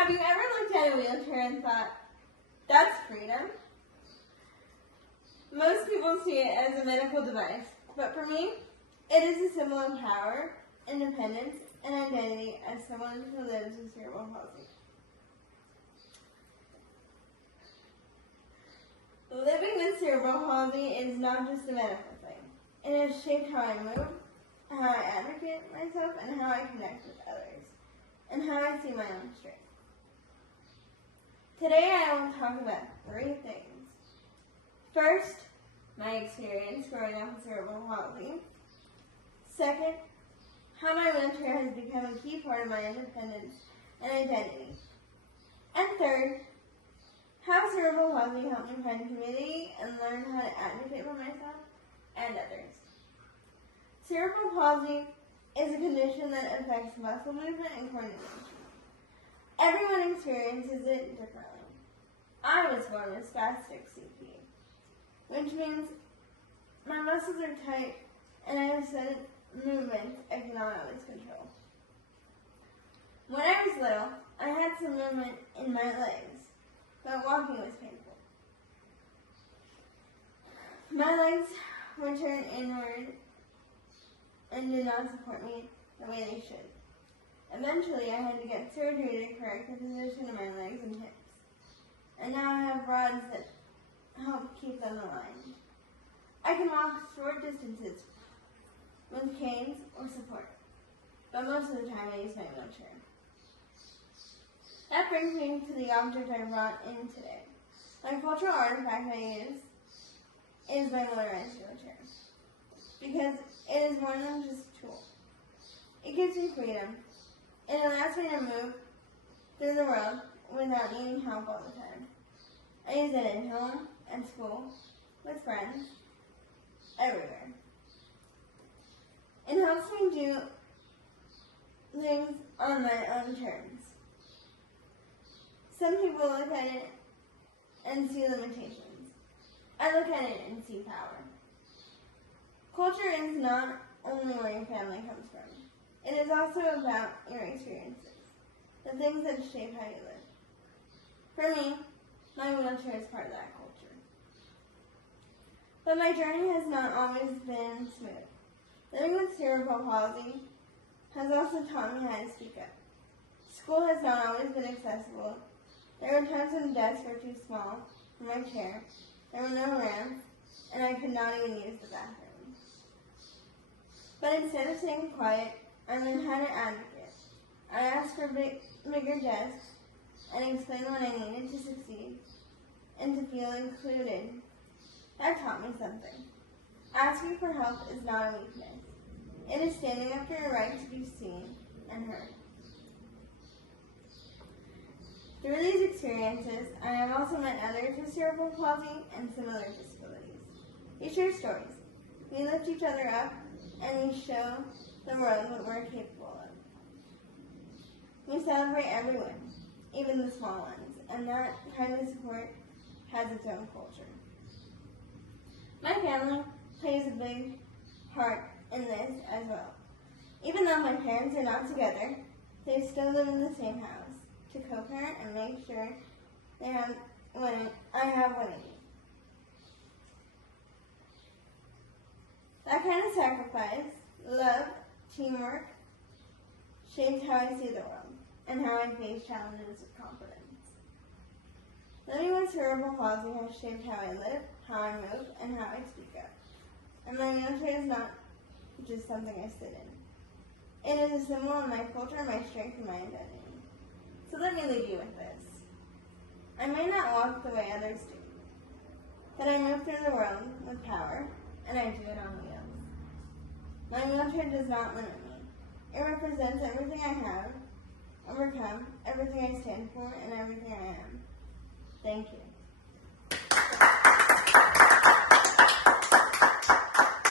Have you ever looked at a wheelchair and thought, that's freedom? Most people see it as a medical device, but for me, it is a symbol of power, independence, and identity as someone who lives with cerebral palsy. Living with cerebral palsy is not just a medical thing. It has shaped how I move, how I advocate myself, and how I connect with others, and how I see my own strength. Today I will talk about 3 things. First, my experience growing up with cerebral palsy. Second, how my wheelchair has become a key part of my independence and identity. And third, how cerebral palsy helped me find community and learn how to advocate for myself and others. Cerebral palsy is a condition that affects muscle movement and coordination. Everyone experiences it differently. I was born with spastic CP, which means my muscles are tight and I have sudden movements I cannot always control. When I was little, I had some movement in my legs, but walking was painful. My legs were turned inward and did not support me the way they should. Eventually, I had to get surgery to correct the position of my legs and hips. And now I have rods that help keep them aligned. I can walk short distances with canes or support, but most of the time I use my wheelchair. That brings me to the object I brought in today. My cultural artifact I use is my motorized wheelchair, because it is more than just a tool. It gives me freedom. It allows me to move through the world without needing help all the time. I use it at home, at school, with friends, everywhere. It helps me do things on my own terms. Some people look at it and see limitations. I look at it and see power. Culture is not only where your family comes from. It is also about your experiences, the things that shape how you live. For me, my wheelchair is part of that culture. But my journey has not always been smooth. Living with cerebral palsy has also taught me how to speak up. School has not always been accessible. There were times when desks were too small for my chair, there were no ramps, and I could not even use the bathroom. But instead of staying quiet, I learned how to advocate. I asked for bigger desks and explained what I needed to succeed and to feel included. That taught me something. Asking for help is not a weakness. It is standing up for your right to be seen and heard. Through these experiences, I have also met others with cerebral palsy and similar disabilities. We share stories. We lift each other up, and we show the world what we're capable of. We celebrate everyone, even the small ones, and that kind of support has its own culture. My family plays a big part in this as well. Even though my parents are not together, they still live in the same house to co-parent and make sure I have what I need. That kind of sacrifice, love, teamwork, shaped how I see the world and how I face challenges with confidence. Living with cerebral palsy has shaped how I live, how I move, and how I speak up. And my wheelchair is not just something I sit in. It is a symbol of my culture, my strength, and my identity. So let me leave you with this. I may not walk the way others do, but I move through the world with power, and I do it on wheels. My wheelchair does not limit me. It represents everything I have, overcome, everything I stand for, and everything I am. Thank you.